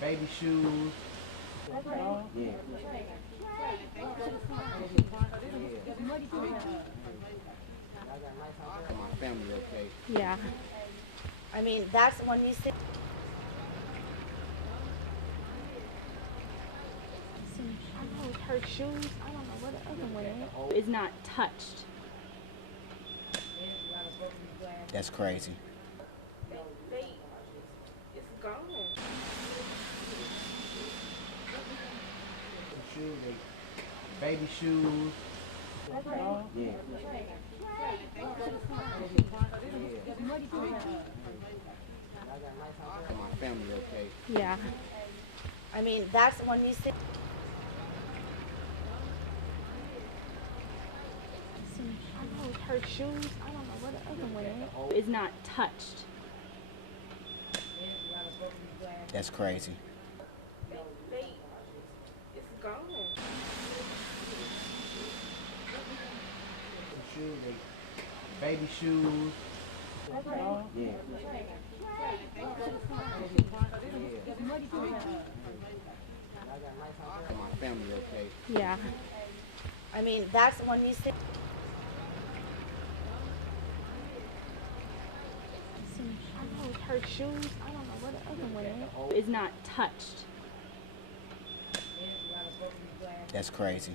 baby shoes. Yeah. My family okay. Yeah. I mean, that's when you say. I know her shoes. I don't know what the other one is not touched. That's crazy. It's gone. Baby shoes. Yeah. My family okay. Yeah. I mean, that's when you say. I know her shoes. I don't know what the other one is not touched. That's crazy. It's gone. Baby shoes. Yeah. My family okay. Yeah. I mean, that's when you say. I know her shoes. I don't know what the other one is not touched. That's crazy.